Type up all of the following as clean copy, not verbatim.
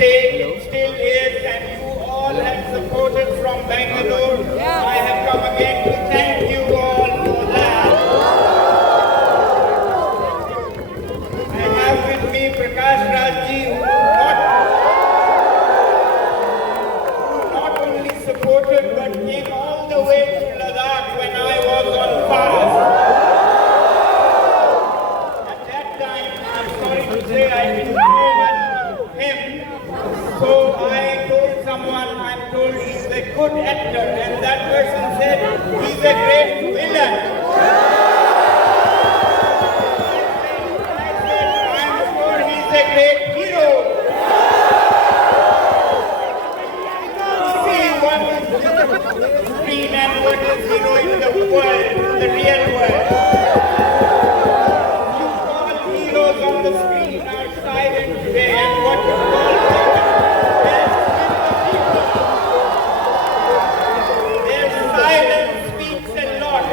state still is, and you all have supported from Bangalore. I have come again to thank you all for that. I have with me Prakash Rajji, who not only supported but came all the way to Ladakh when I was on fast. At that time, I'm sorry to say, I didn't know much of him. So I told someone, I'm told he's a good actor, and that person said he's a great villain. I said, I'm sure he's a great hero. See what is screen and what is hero in the world, the real world. You call heroes on the screen are silent today, and what you call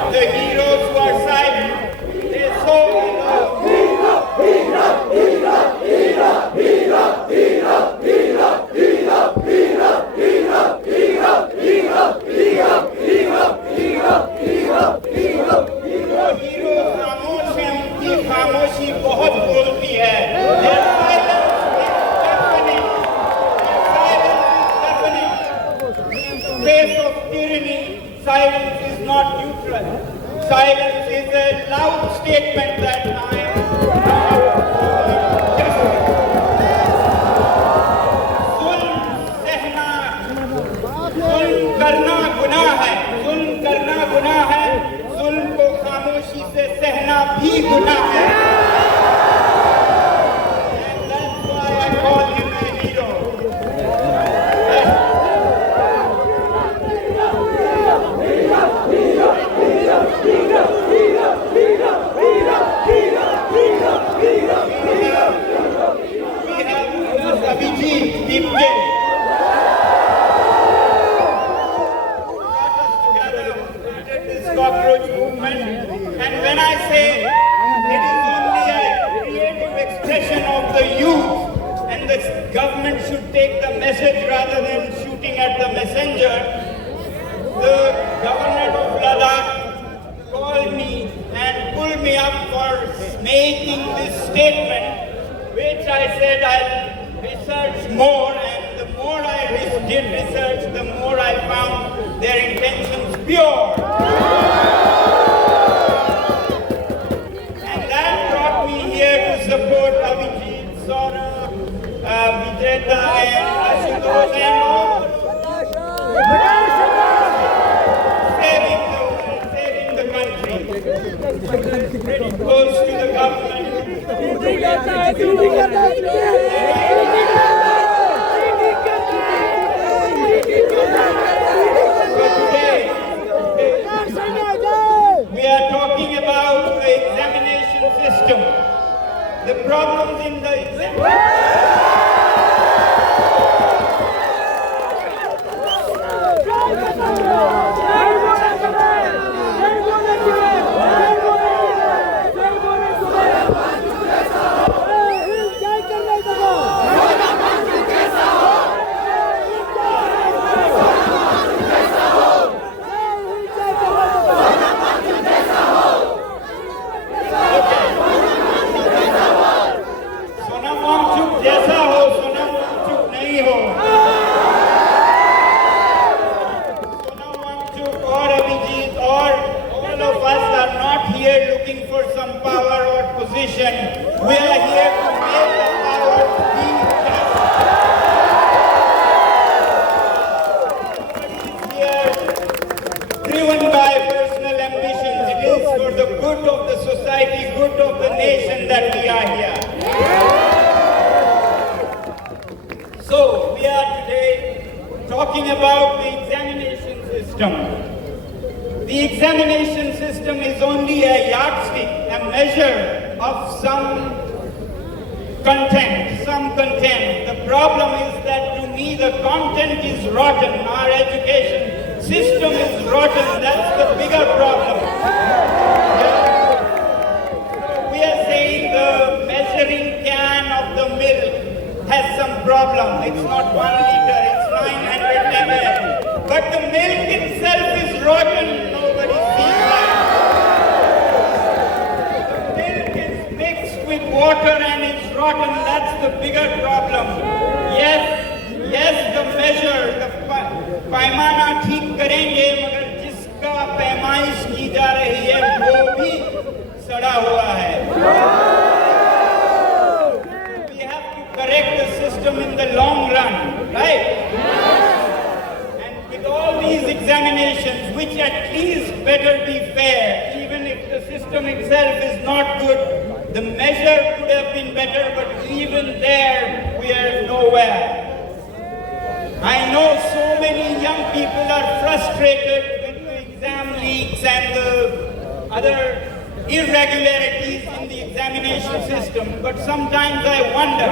the heroes who are silent, they're so heroes खामोशी उनकी खामोशी बहुत बोलती है. Their silence is deafening. In face of tyranny, silence is not neutral. Silence is a loud statement that I am justice. जुल्म सहना, जुल्म करना गुनाह है, जुल्म करना गुनाह है, जुल्म को खामोशी से सहना भी गुनाह है. And that's why I call him a hero. Abhijit Dipke brought us together under this cockroach movement, and when I say it is only a creative expression of the youth, and the government should take the message rather than shooting at the messenger, the governor of Ladakh called me and pulled me up for making this statement, which I said I'll research more, and the more I did research, the more I found their intentions pure. And that brought me here to support Abhijit, Saurabh, Vijeta and Ashutosh and all. Saving the country. Pretty close to the government. We are talking about the examination system. The problems in the examination. We are here to make the power be just. Nobody is here driven by personal ambitions. It is for the good of the society, good of the nation that we are here. So, we are today talking about the examination system. The examination system is only a yardstick, a measure of some content. The problem is that to me the content is rotten. Our education system is rotten. That's the bigger problem. We are saying the measuring can of the milk has some problem. It's But the milk itself is rotten. Nobody sees that. The milk is mixed with water and it's rotten. That's the bigger problem. Yes, the measure, the पैमाना ठीक करेंगे, मगर जिसका पैमाइश की जा रही है वो भी सड़ा हुआ है. We have to correct the system in the long run, right? And with all these examinations, which at least better be fair, even if the system itself is not good, the measure could have been better, but even there we are nowhere. I know so many young people are frustrated with the exam leaks and the other irregularities in the examination system, but sometimes I wonder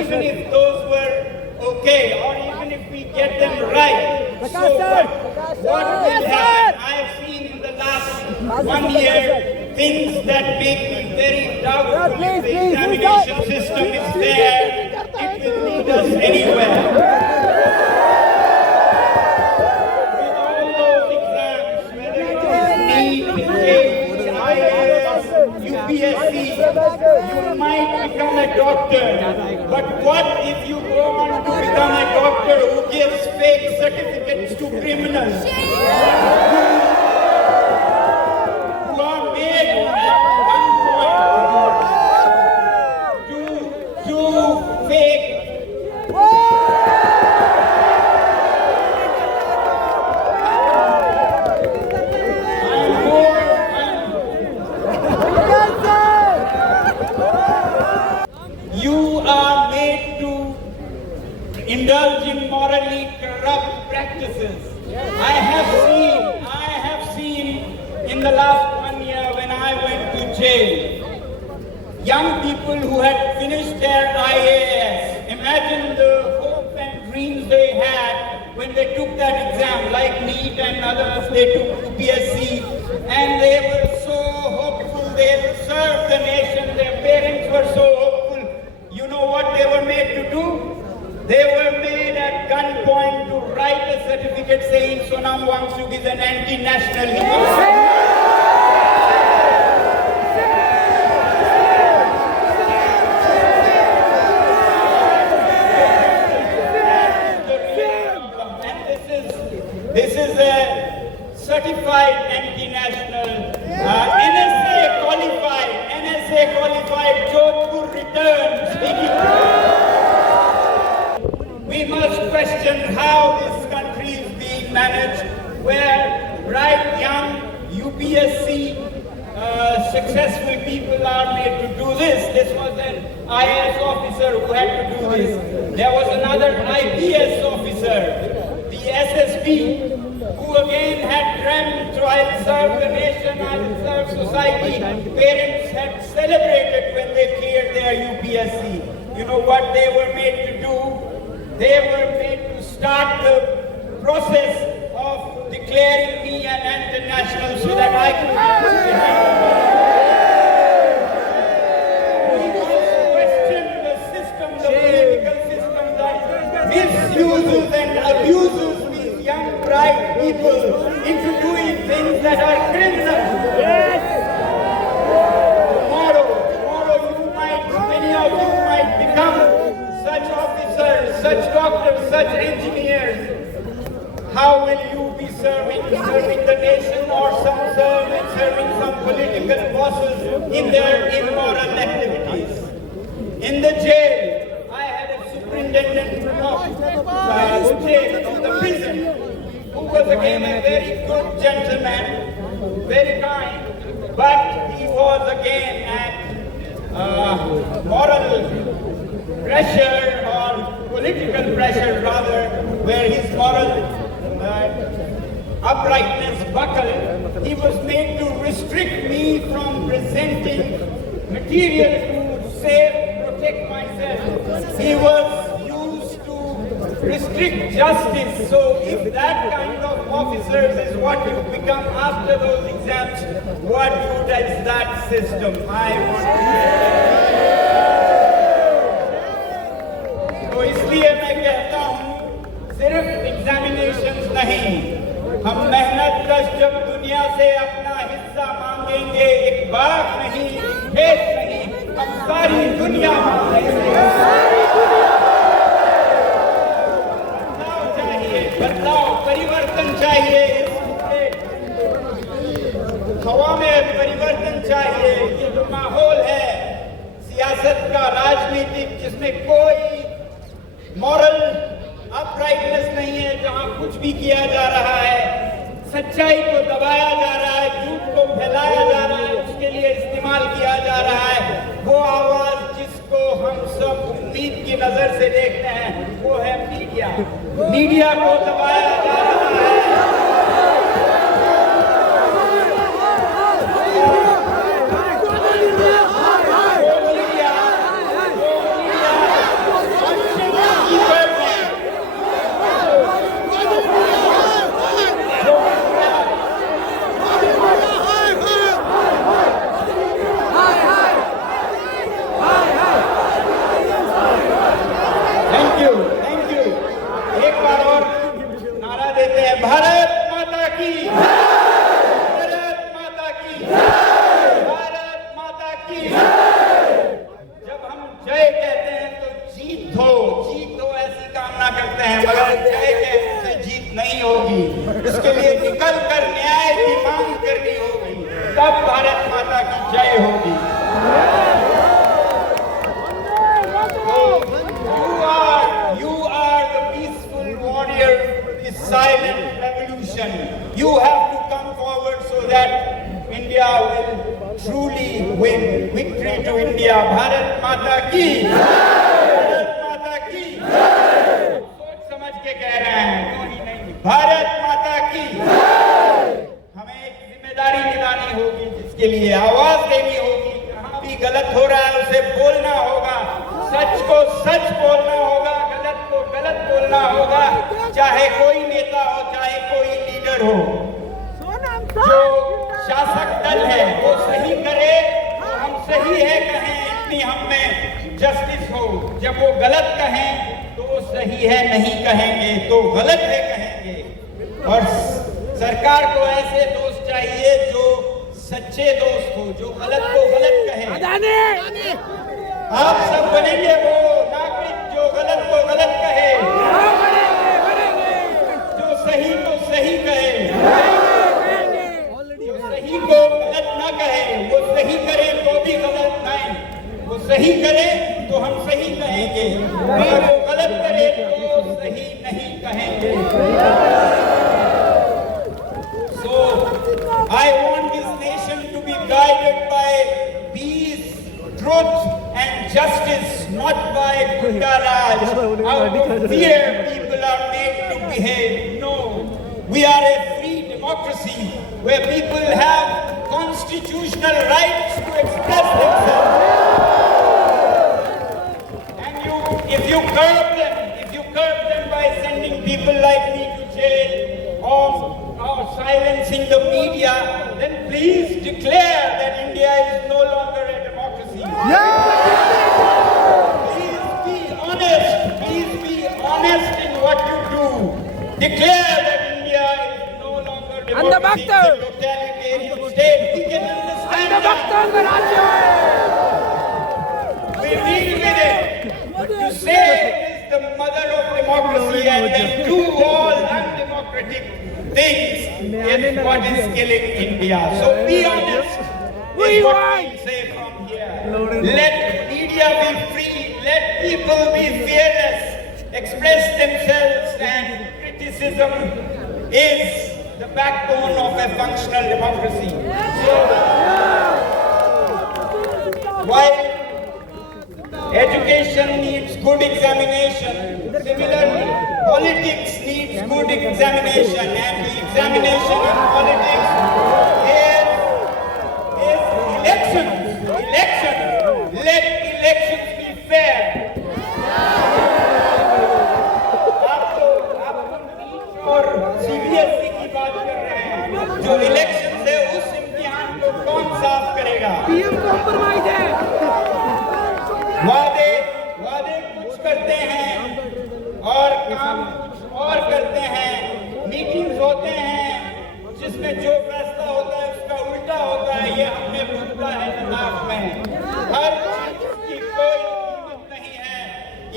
even if those were okay, or even if we get them right, so what will happen? I have seen in the last 1 year things that make me very doubtful if the examination system is there. It will lead us anywhere. With all those exams, whether it is NEET, JEE, IAS, UPSC, you might become a doctor. But what if you go on to become a doctor who gives fake certificates to criminals? Who are made at gunpoint to fake. You are made to indulge in morally corrupt practices. I have seen in the last 1 year when I went to jail, young people who had finished their IAS. Imagine the hope and dreams they had when they took that exam, like NEET and others. They took UPSC, and they were so hopeful they would serve the nation. Their parents were so hopeful. You know what they were made to do? They were made at gunpoint to write a certificate saying Sonam Wangchuk is an anti-national hero. This is a certified anti-national, NSA qualified Jodhpur returns. We must question how this country is being managed, where bright young UPSC successful people are made to do this. This was an IAS officer who had to do this. There was another IPS officer, the SSP, who again had dreamt, so I'll serve the nation, I'll serve society. Parents had celebrated when they cleared their UPSC. You know what they were made to do? They were made to start the process of declaring me an international so that I could We must question the system, the political system that misuses and abuses these young, bright people into doing things that are criminal. Tomorrow many of you might become such officers, such doctors, such engineers. How will you be serving the nation, or serving some political bosses in their immoral activities? In the jail, I had a superintendent of the prison, who was again a very good gentleman, very kind, but he was again at moral pressure, or political pressure rather, where his moral uprightness buckled. He was made to restrict me from presenting material to protect myself. He was used to restrict justice. So if that kind of officers is what you become after those exams, what good is that system? I want to know. तो इसलिए मैं कहता हूँ, सिर्फ नहीं। हम मेहनत कश जब दुनिया से अपना हिस्सा मांगेंगे, एक बाग नहीं, खेत नहीं, हम सारी दुनिया मांगेंगे। बदलाव चाहिए, बदलाव, परिवर्तन चाहिए, हवा में परिवर्तन चाहिए। ये जो माहौल है सियासत का, राजनीतिक, जिसमें कोई मॉरल अपराइटनेस नहीं है, जहां कुछ भी किया जा रहा है, सच्चाई को दबाया जा रहा है, झूठ को फैलाया जा रहा है, उसके लिए इस्तेमाल किया जा रहा है, वो आवाज जिसको हम सब उम्मीद की नजर से देखते हैं, वो है मीडिया। मीडिया को दबाया जा रहा है। भारत माता की, भारत माता की, भारत माता की। जब हम जय कहते हैं तो जीत हो ऐसी कामना करते हैं, मगर जय कहने से जीत नहीं होगी। इसके लिए निकल कर न्याय की मांग करनी होगी, तब भारत माता की जय होगी। You are the peaceful warrior, this silent revolution. You have to come forward so that India will truly win. Victory to India. Bharat Mata ki, Bharat Mata ki। सोच समझ के कह रहे हैं, नहीं, भारत माता की। हमें एक जिम्मेदारी निभानी होगी, जिसके लिए आवाज देनी होगी। जहां भी गलत हो रहा है उसे बोलना होगा, सच को सच बोलना होगा, गलत को गलत बोलना होगा। चाहे कोई नेता हो, चाहे कोई लीडर हो, जो शासक दल है वो सही करे तो हम सही है कहें, इतनी हम में जस्टिस हो। जब वो गलत कहें तो वो सही है नहीं कहेंगे, तो गलत है कहेंगे। और सरकार को ऐसे दोस्त चाहिए जो सच्चे दोस्त हो, जो गलत को गलत कहे। आप सब बनेंगे वो नागरिक जो गलत को गलत कहे, जो सही को सही कहे, जो सही को गलत न कहे। वो सही करे तो भी गलत नहीं, वो सही करे तो हम सही कहेंगे, और वो गलत करे तो सही नहीं कहेंगे। So I want this nation to be guided by peace, truth and justice, not by Gunda Raj. Out of fear people are made to behave. No, we are a free democracy where people have constitutional rights to express themselves. And if you curb them by sending people like me to jail or silencing the media, then please declare that India is no longer a democracy. Please be honest in what you do. Declare that India is no longer democracy, it's a totalitarian state. We can understand that. We deal with it. To say it is the mother of democracy and then do all undemocratic things is what is killing India. So be honest. Is what we say from here. Let media be free. Let people be fearless, express themselves, and criticism is the backbone of a functional democracy. So, while education needs good examination, similarly, politics needs good examination, and the examination in politics is elections. Let elections be fair. और CBSE की बात कर रहे हैं, जो election से उस इम्तिहान को कौन साफ करेगा? पीएम कॉम्प्रोमाइज है। वादे कुछ करते हैं और काम कुछ और करते हैं। मीटिंग उसमें जो फैसला होता है उसका उल्टा होता है, ये हमने भूलता है नदाफ में। हर चीज की कोई कीमत नहीं है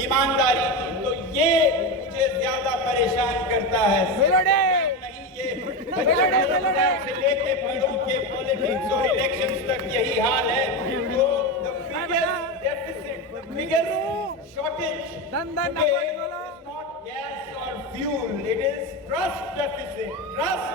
ईमानदारी की, तो ये मुझे ज्यादा परेशान करता है। नहीं, ये से लेके बड़ों के पॉलिटिक्स और इलेक्शंस तक यही हाल है। तो biggest shortage today is not gas or fuel, it is trust deficit. Trust